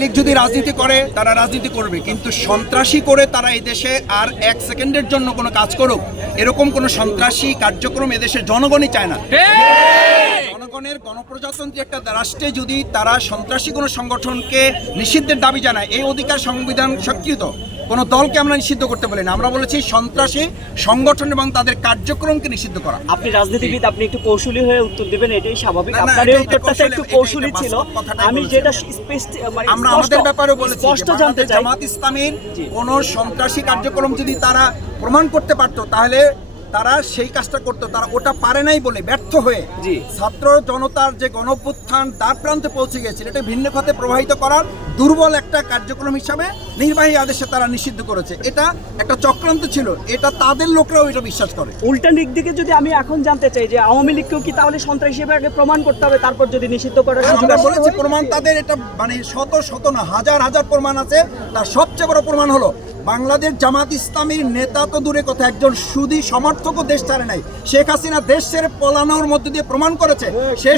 লীগ যদি রাজনীতি করে তারা রাজনীতি করবে। কিন্তু সন্ত্রাসী করে তারা এই দেশে আর এক সেকেন্ডের জন্য কোনো কাজ করুক এরকম কোনো সন্ত্রাসী কার্যক্রম এদেশের জনগণই চায় না। জনগণের গণপ্রজাতন্ত্রী একটা রাষ্ট্রে যদি তারা সন্ত্রাসী কোনো সংগঠনকে নিষিদ্ধের দাবি জানায় এই অধিকার সংবিধান স্বীকৃত। কোনো দলকে আমরা নিষিদ্ধ করতে বলি না। আমরা বলেছি সন্ত্রাসী সংগঠন এবং তাদের কার্যক্রমকে নিষিদ্ধ করা। আপনি রাজনীতিবিদ আপনি একটু কৌশলী হয়ে উত্তর দেবেন এটাই স্বাভাবিক। আপনার এই উত্তরটা একটু কৌশলী ছিল। আমি যেটা। মানে আমরা আমাদের ব্যাপারে বলেছি স্পষ্ট জানতে চাই। জামাত ইসলামীর। কোন সন্ত্রাসী কার্যক্রম যদি তারা প্রমাণ করতে পারতো তাহলে তারা সেই কাজটা করতো তারা ওটা পারে নাই বলে ব্যর্থ হয়ে। ছাত্র জনতার যে গণভ্যুত্থান তার প্রান্তে পৌঁছে গিয়েছিল এটা ভিন্ন খাতে প্রবাহিত করার দুর্বল একটা কার্যক্রম হিসাবে নির্বাহী আদেশে তারা নিষিদ্ধ করেছে। এটা একটা চক্রান্ত ছিল এটা তাদের লোকরাও এটা বিশ্বাস করে। উল্টা দিক দিকে যদি আমি এখন জানতে চাই যে আওয়ামী লীগকেও কি তাহলে সন্ত্রাসী হিসেবে আগে প্রমাণ করতে হবে তারপর যদি নিষিদ্ধ সুযোগ আমরা বলেছি প্রমাণ তাদের এটা মানে শত শত না হাজার হাজার প্রমাণ আছে তার সবচেয়ে বড় প্রমাণ হলো বাংলাদেশ জামাত ইসলামীর নেতা তো দূরে কথা একজন সুদী সমর্থকও দেশ ছাড়ে নাই শেখ হাসিনা দেশের ছেড়ে পলানোর মধ্যে দিয়ে প্রমাণ করেছে সে।